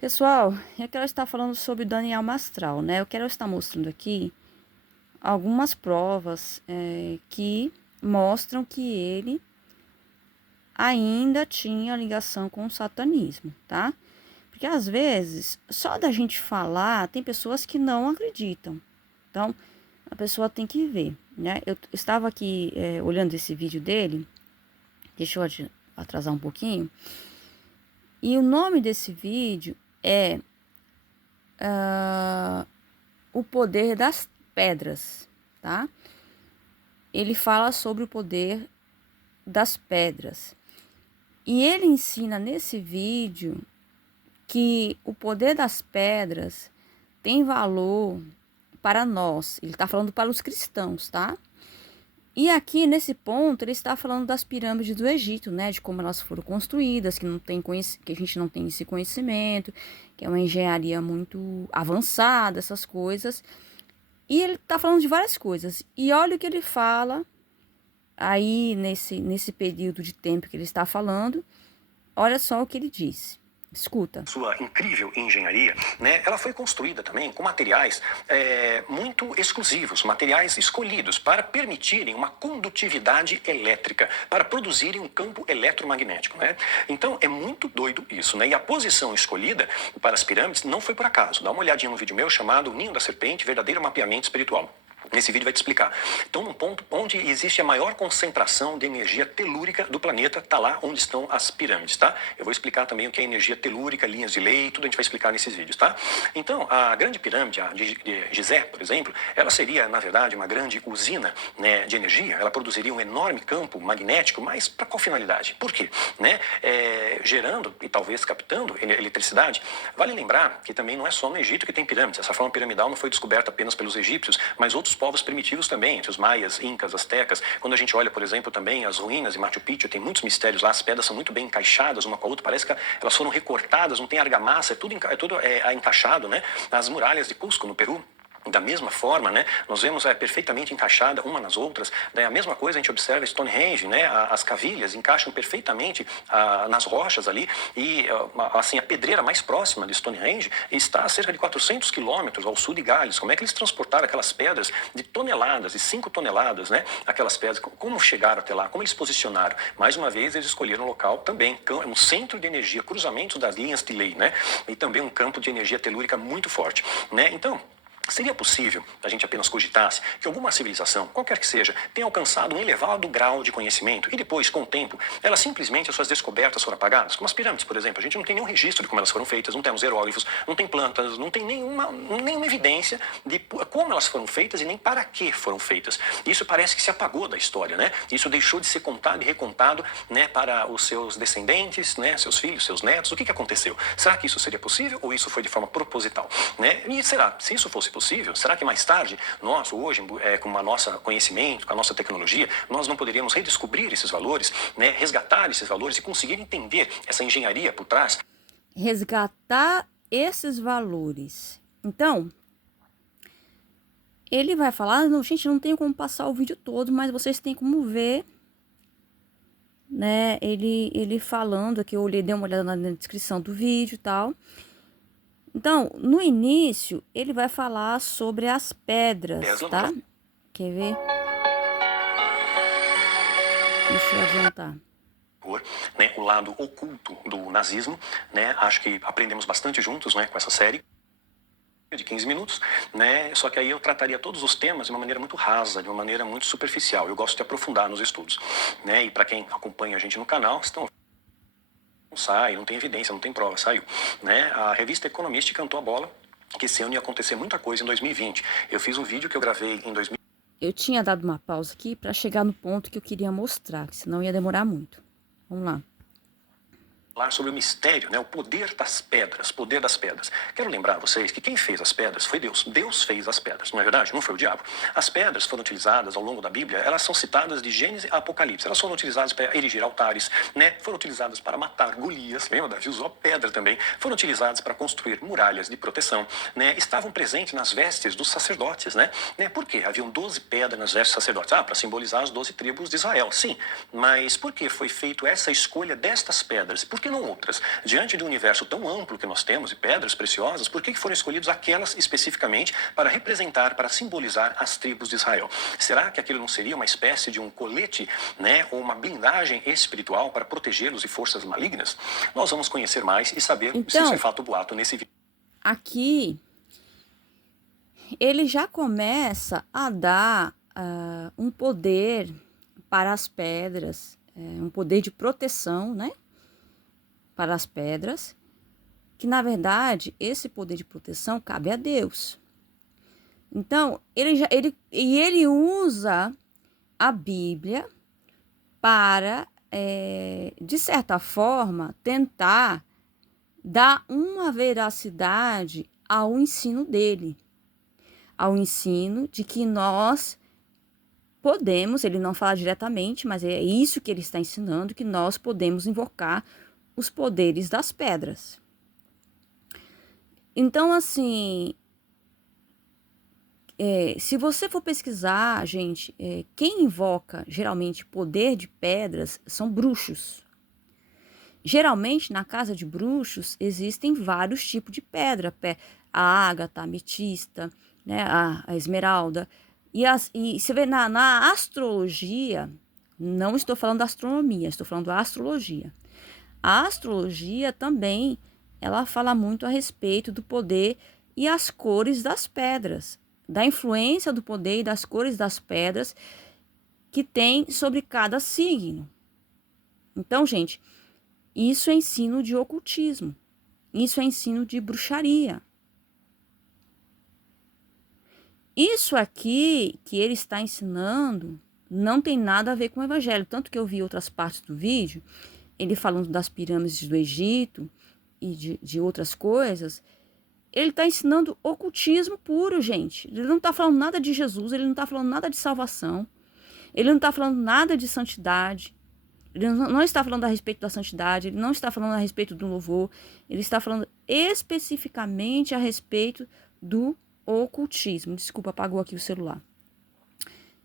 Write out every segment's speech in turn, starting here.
Pessoal, eu quero estar falando sobre o Daniel Mastral, né? Eu quero estar mostrando aqui algumas provas que mostram que ele ainda tinha ligação com o satanismo, tá? Porque às vezes, só da gente falar, tem pessoas que não acreditam. Então, a pessoa tem que ver, né? Eu estava aqui olhando esse vídeo dele, deixa eu atrasar um pouquinho, e o nome desse vídeo é O Poder das Pedras, tá? Ele fala sobre o poder das pedras. E ele ensina nesse vídeo que o poder das pedras tem valor para nós. Ele está falando para os cristãos, tá? E aqui nesse ponto ele está falando das pirâmides do Egito, né? De como elas foram construídas, que não tem que a gente não tem esse conhecimento, que é uma engenharia muito avançada, essas coisas. E ele está falando de várias coisas. E olha o que ele fala aí nesse período de tempo que ele está falando. Olha só o que ele disse. Escuta. Sua incrível engenharia, né, ela foi construída também com materiais muito exclusivos, materiais escolhidos para permitirem uma condutividade elétrica, para produzirem um campo eletromagnético, né? Então é muito doido isso, né? E a posição escolhida para as pirâmides não foi por acaso. Dá uma olhadinha no vídeo meu chamado Ninho da Serpente, verdadeiro mapeamento espiritual. Nesse vídeo vai te explicar. Então, num ponto onde existe a maior concentração de energia telúrica do planeta, está lá onde estão as pirâmides, tá? Eu vou explicar também o que é energia telúrica, linhas de lei, tudo a gente vai explicar nesses vídeos, tá? Então, a grande pirâmide, a de Gizé, por exemplo, ela seria, na verdade, uma grande usina, né, de energia. Ela produziria um enorme campo magnético, mas para qual finalidade? Por quê? Né? Gerando e talvez captando eletricidade. Vale lembrar que também não é só no Egito que tem pirâmides. Essa forma piramidal não foi descoberta apenas pelos egípcios, mas outros povos primitivos também, entre os maias, incas, astecas. Quando a gente olha, por exemplo, também as ruínas de Machu Picchu, tem muitos mistérios lá, as pedras são muito bem encaixadas uma com a outra, parece que elas foram recortadas, não tem argamassa, é tudo encaixado, né? As muralhas de Cusco, no Peru, da mesma forma, né, nós vemos perfeitamente encaixada uma nas outras. Daí a mesma coisa a gente observa Stonehenge, né, as cavilhas encaixam perfeitamente nas rochas ali. E assim, a pedreira mais próxima de Stonehenge está a cerca de 400 quilômetros ao sul de Gales. Como é que eles transportaram aquelas pedras de toneladas, de 5 toneladas, né? Aquelas pedras, como chegaram até lá, como eles posicionaram? Mais uma vez, eles escolheram um local também, um centro de energia, cruzamento das linhas de lei, né? E também um campo de energia telúrica muito forte, né? Então, seria possível, a gente apenas cogitasse, que alguma civilização, qualquer que seja, tenha alcançado um elevado grau de conhecimento e depois, com o tempo, elas simplesmente, as suas descobertas foram apagadas? Como as pirâmides, por exemplo, a gente não tem nenhum registro de como elas foram feitas, não temos hieróglifos, não tem plantas, não tem nenhuma evidência de como elas foram feitas e nem para que foram feitas. Isso parece que se apagou da história, né? Isso deixou de ser contado e recontado, né, para os seus descendentes, né, seus filhos, seus netos. O que aconteceu? Será que isso seria possível ou isso foi de forma proposital, né? E será, se isso fosse possível, será que mais tarde, nós hoje, com o nosso conhecimento, com a nossa tecnologia, nós não poderíamos redescobrir esses valores, né, resgatar esses valores e conseguir entender essa engenharia por trás? Resgatar esses valores. Então, ele vai falar, não, gente, não tenho como passar o vídeo todo, mas vocês têm como ver, né, ele falando aqui, eu dei uma olhada na descrição do vídeo e tal. Então, no início, ele vai falar sobre as pedras, tá? Quer ver? Deixa eu adiantar. Né, o lado oculto do nazismo, né? Acho que aprendemos bastante juntos, né, com essa série de 15 minutos, né? Só que aí eu trataria todos os temas de uma maneira muito rasa, de uma maneira muito superficial. Eu gosto de aprofundar nos estudos, né? E para quem acompanha a gente no canal, estão não sai, não tem evidência, não tem prova, saiu, né? A revista Economist cantou a bola que esse ano ia acontecer muita coisa em 2020. Eu fiz um vídeo que eu gravei em 2020. Eu tinha dado uma pausa aqui para chegar no ponto que eu queria mostrar, senão ia demorar muito. Vamos lá. Falar sobre o mistério, né? O poder das pedras, poder das pedras. Quero lembrar a vocês que quem fez as pedras foi Deus. Deus fez as pedras, não é verdade? Não foi o diabo. As pedras foram utilizadas ao longo da Bíblia, elas são citadas de Gênesis a Apocalipse. Elas foram utilizadas para erigir altares, né? Foram utilizadas para matar Golias, lembra? Davi usou a pedra também. Foram utilizadas para construir muralhas de proteção, né? Estavam presentes nas vestes dos sacerdotes, né? Por quê? Haviam 12 pedras nas vestes dos sacerdotes. Para simbolizar as 12 tribos de Israel, sim. Mas por que foi feita essa escolha destas pedras? Por que que não outras? Diante do universo tão amplo que nós temos, e pedras preciosas, por que foram escolhidas aquelas especificamente para representar, para simbolizar as tribos de Israel? Será que aquilo não seria uma espécie de um colete, né, ou uma blindagem espiritual para protegê-los de forças malignas? Nós vamos conhecer mais e saber se isso é Então, fato ou boato nesse vídeo. aqui ele já começa a dar um poder para as pedras, um poder de proteção, né, para as pedras, que na verdade esse poder de proteção cabe a Deus. Então, ele usa a Bíblia para, de certa forma, tentar dar uma veracidade ao ensino dele, ao ensino de que nós podemos, ele não fala diretamente, mas é isso que ele está ensinando, que nós podemos invocar os poderes das pedras. Então, assim, se você for pesquisar, gente, quem invoca geralmente poder de pedras são bruxos. Geralmente, na casa de bruxos, existem vários tipos de pedra. A ágata, a ametista, né, a esmeralda. E você vê na astrologia, não estou falando da astronomia, estou falando da astrologia. A astrologia também, ela fala muito a respeito do poder e as cores das pedras, da influência do poder e das cores das pedras que tem sobre cada signo. Então, gente, isso é ensino de ocultismo. Isso é ensino de bruxaria. Isso aqui que ele está ensinando não tem nada a ver com o evangelho. Tanto que eu vi outras partes do vídeo, ele falando das pirâmides do Egito e de outras coisas. Ele está ensinando ocultismo puro, gente. Ele não está falando nada de Jesus, ele não está falando nada de salvação. Ele não está falando nada de santidade. Ele não está falando a respeito da santidade, ele não está falando a respeito do louvor, ele está falando especificamente a respeito do ocultismo. Desculpa, apagou aqui o celular.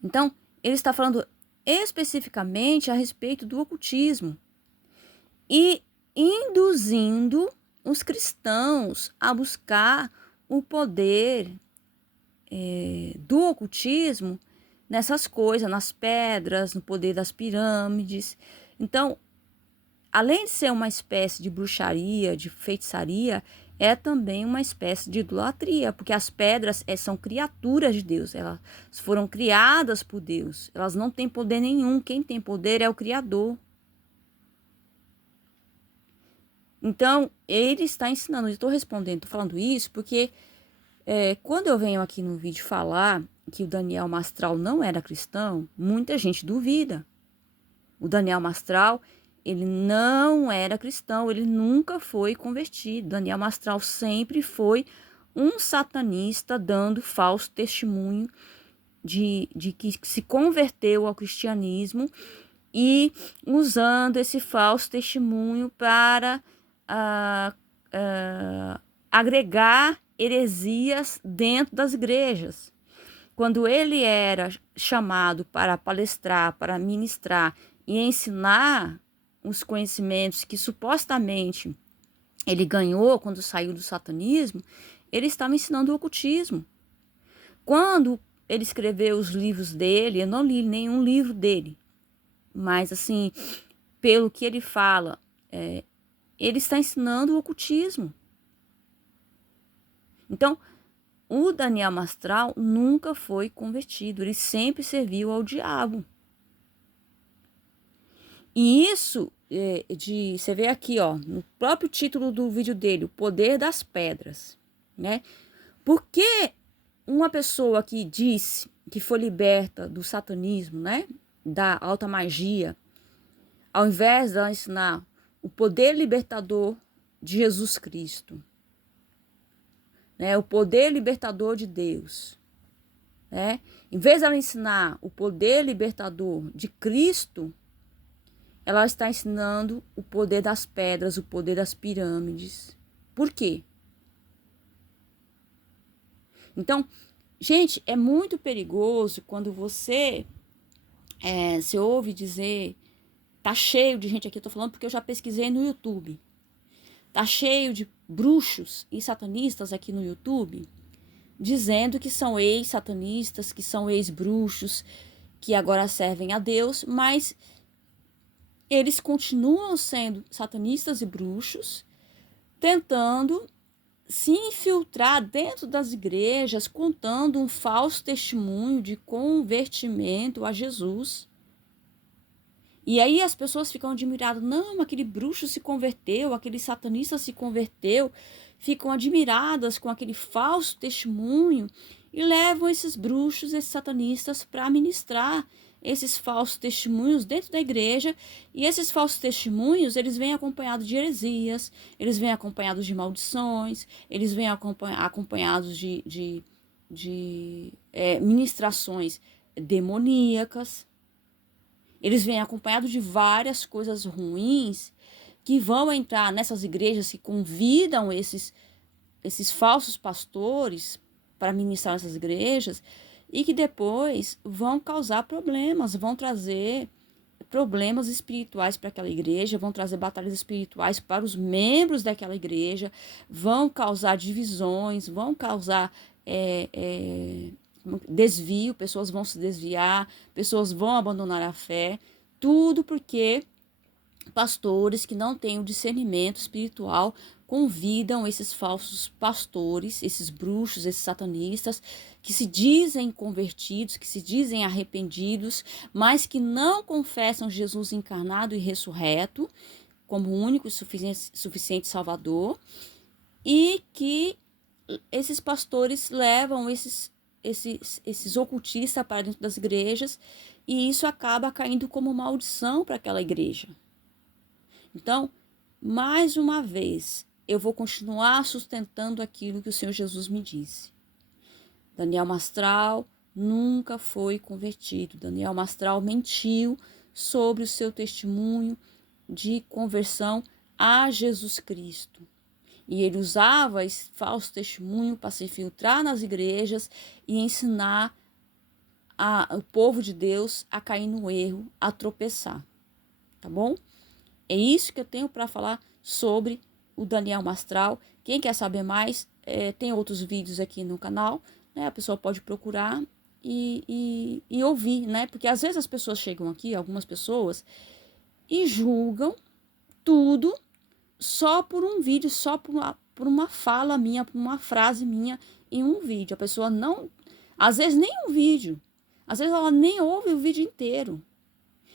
Então, ele está falando especificamente a respeito do ocultismo e induzindo os cristãos a buscar o poder do ocultismo nessas coisas, nas pedras, no poder das pirâmides. Então, além de ser uma espécie de bruxaria, de feitiçaria, é também uma espécie de idolatria, porque as pedras são criaturas de Deus, elas foram criadas por Deus, elas não têm poder nenhum, quem tem poder é o Criador. Então, ele está ensinando, eu estou respondendo, estou falando isso porque quando eu venho aqui no vídeo falar que o Daniel Mastral não era cristão, muita gente duvida. O Daniel Mastral, ele não era cristão, ele nunca foi convertido. Daniel Mastral sempre foi um satanista dando falso testemunho de que se converteu ao cristianismo e usando esse falso testemunho para agregar heresias dentro das igrejas. Quando ele era chamado para palestrar, para ministrar e ensinar os conhecimentos que supostamente ele ganhou quando saiu do satanismo, ele estava ensinando o ocultismo. Quando ele escreveu os livros dele, eu não li nenhum livro dele, mas assim, pelo que ele fala, ele está ensinando o ocultismo. Então, o Daniel Mastral nunca foi convertido, ele sempre serviu ao diabo. E isso, você vê aqui, ó, no próprio título do vídeo dele, o poder das pedras, né? Por que uma pessoa que disse que foi liberta do satanismo, né, da alta magia, ao invés de ela ensinar o poder libertador de Jesus Cristo, né, o poder libertador de Deus, né, em vez de ela ensinar o poder libertador de Cristo, ela está ensinando o poder das pedras, o poder das pirâmides. Por quê? Então, gente, é muito perigoso quando você se ouve dizer Tá cheio de gente aqui, eu tô falando porque eu já pesquisei no YouTube. Tá cheio de bruxos e satanistas aqui no YouTube, dizendo que são ex-satanistas, que são ex-bruxos, que agora servem a Deus, mas eles continuam sendo satanistas e bruxos, tentando se infiltrar dentro das igrejas, contando um falso testemunho de convertimento a Jesus. E aí as pessoas ficam admiradas, não, aquele bruxo se converteu, aquele satanista se converteu, ficam admiradas com aquele falso testemunho e levam esses bruxos, esses satanistas para ministrar esses falsos testemunhos dentro da igreja. E esses falsos testemunhos, eles vêm acompanhados de heresias, eles vêm acompanhados de maldições, eles vêm acompanhados de ministrações demoníacas. Eles vêm acompanhados de várias coisas ruins que vão entrar nessas igrejas que convidam esses falsos pastores para ministrar nessas igrejas e que depois vão causar problemas, vão trazer problemas espirituais para aquela igreja, vão trazer batalhas espirituais para os membros daquela igreja, vão causar divisões, vão causar desvio, pessoas vão se desviar, pessoas vão abandonar a fé, tudo porque pastores que não têm o discernimento espiritual convidam esses falsos pastores, esses bruxos, esses satanistas, que se dizem convertidos, que se dizem arrependidos, mas que não confessam Jesus encarnado e ressurreto como o único e suficiente Salvador, e que esses pastores levam esses ocultistas para dentro das igrejas, e isso acaba caindo como maldição para aquela igreja. Então, mais uma vez, eu vou continuar sustentando aquilo que o Senhor Jesus me disse. Daniel Mastral nunca foi convertido. Daniel Mastral mentiu sobre o seu testemunho de conversão a Jesus Cristo. E ele usava esse falso testemunho para se infiltrar nas igrejas e ensinar o povo de Deus a cair no erro, a tropeçar. Tá bom? É isso que eu tenho para falar sobre o Daniel Mastral. Quem quer saber mais, tem outros vídeos aqui no canal, né? A pessoa pode procurar e ouvir, né? Porque às vezes as pessoas chegam aqui, algumas pessoas, e julgam tudo só por um vídeo, só por uma fala minha, por uma frase minha em um vídeo. A pessoa não, às vezes nem um vídeo, às vezes ela nem ouve o vídeo inteiro.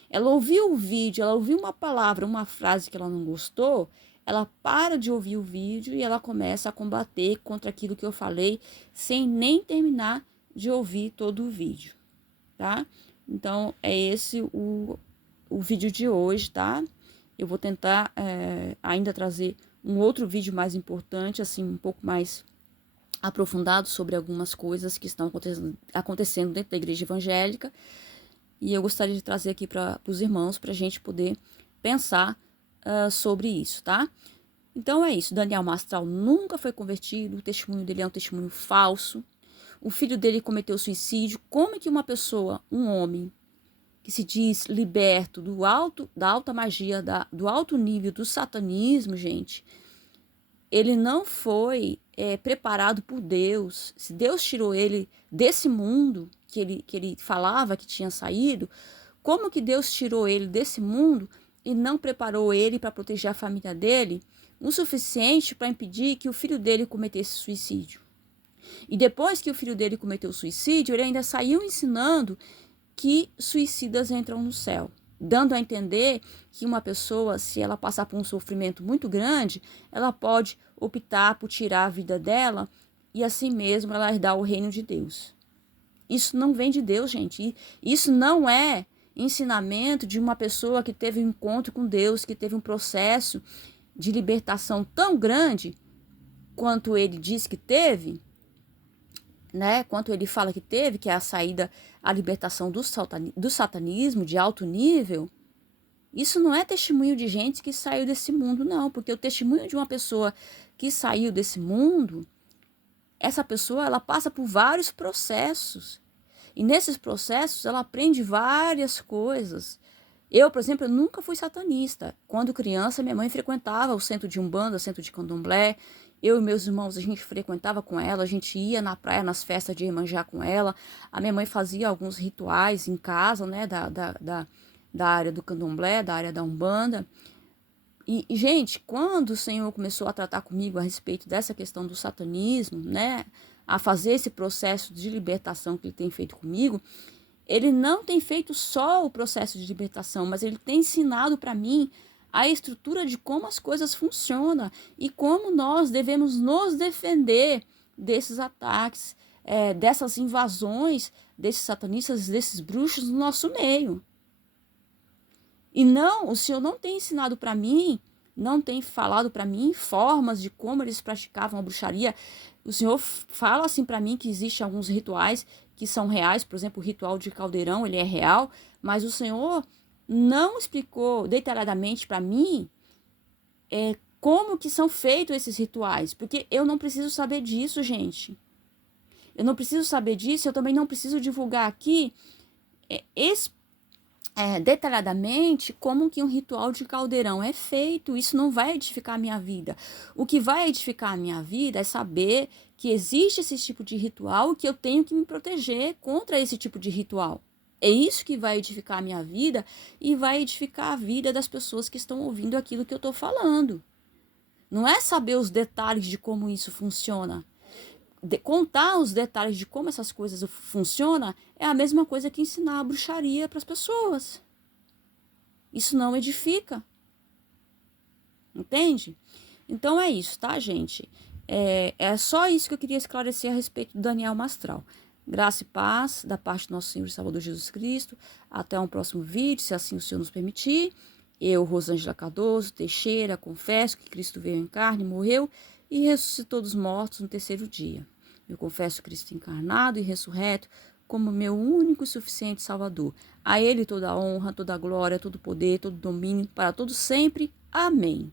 Ela ouviu o vídeo, ela ouviu uma palavra, uma frase que ela não gostou, ela para de ouvir o vídeo e ela começa a combater contra aquilo que eu falei, sem nem terminar de ouvir todo o vídeo, tá? Então, é esse o vídeo de hoje, tá? Eu vou tentar ainda trazer um outro vídeo mais importante, assim, um pouco mais aprofundado sobre algumas coisas que estão acontecendo dentro da igreja evangélica. E eu gostaria de trazer aqui para os irmãos, para a gente poder pensar sobre isso, tá? Então é isso, Daniel Mastral nunca foi convertido, o testemunho dele é um testemunho falso. O filho dele cometeu suicídio. Como é que uma pessoa, um homem, que se diz liberto da alta magia, do alto nível do satanismo, gente, ele não foi preparado por Deus. Se Deus tirou ele desse mundo que ele falava que tinha saído, como que Deus tirou ele desse mundo e não preparou ele para proteger a família dele o suficiente para impedir que o filho dele cometesse suicídio? E depois que o filho dele cometeu suicídio, ele ainda saiu ensinando que suicidas entram no céu, dando a entender que uma pessoa, se ela passar por um sofrimento muito grande, ela pode optar por tirar a vida dela e assim mesmo ela herdar o reino de Deus. Isso não vem de Deus, gente. Isso não é ensinamento de uma pessoa que teve um encontro com Deus, que teve um processo de libertação tão grande quanto ele diz que teve, né? Quanto ele fala que teve, que é a saída, a libertação do satanismo de alto nível. Isso não é testemunho de gente que saiu desse mundo, não. Porque o testemunho de uma pessoa que saiu desse mundo, essa pessoa, ela passa por vários processos. E nesses processos, ela aprende várias coisas. Eu, por exemplo, eu nunca fui satanista. Quando criança, minha mãe frequentava o centro de Umbanda, o centro de Candomblé. Eu e meus irmãos, a gente frequentava com ela, a gente ia na praia, nas festas de Iemanjá com ela. A minha mãe fazia alguns rituais em casa, né, da área do Candomblé, da área da Umbanda. E, gente, quando o Senhor começou a tratar comigo a respeito dessa questão do satanismo, né, a fazer esse processo de libertação que ele tem feito comigo, ele não tem feito só o processo de libertação, mas ele tem ensinado para mim a estrutura de como as coisas funcionam e como nós devemos nos defender desses ataques, dessas invasões, desses satanistas, desses bruxos no nosso meio. E não, o Senhor não tem ensinado para mim, não tem falado para mim formas de como eles praticavam a bruxaria. O Senhor fala assim para mim que existem alguns rituais que são reais, por exemplo, o ritual de caldeirão, ele é real, mas o Senhor não explicou detalhadamente para mim como que são feitos esses rituais, porque eu não preciso saber disso, gente. Eu não preciso saber disso, eu também não preciso divulgar aqui detalhadamente como que um ritual de caldeirão é feito. Isso não vai edificar a minha vida. O que vai edificar a minha vida é saber que existe esse tipo de ritual e que eu tenho que me proteger contra esse tipo de ritual. É isso que vai edificar a minha vida e vai edificar a vida das pessoas que estão ouvindo aquilo que eu estou falando. Não é saber os detalhes de como isso funciona. Contar os detalhes de como essas coisas funcionam é a mesma coisa que ensinar a bruxaria para as pessoas. Isso não edifica. Entende? Então é isso, tá, gente? É só isso que eu queria esclarecer a respeito do Daniel Mastral. Graça e paz da parte do nosso Senhor e Salvador Jesus Cristo. Até um próximo vídeo, se assim o Senhor nos permitir. Eu, Rosângela Cardoso Teixeira, confesso que Cristo veio em carne, morreu e ressuscitou dos mortos no terceiro dia. Eu confesso Cristo encarnado e ressurreto como meu único e suficiente Salvador. A Ele toda a honra, toda a glória, todo o poder, todo o domínio, para todos sempre. Amém.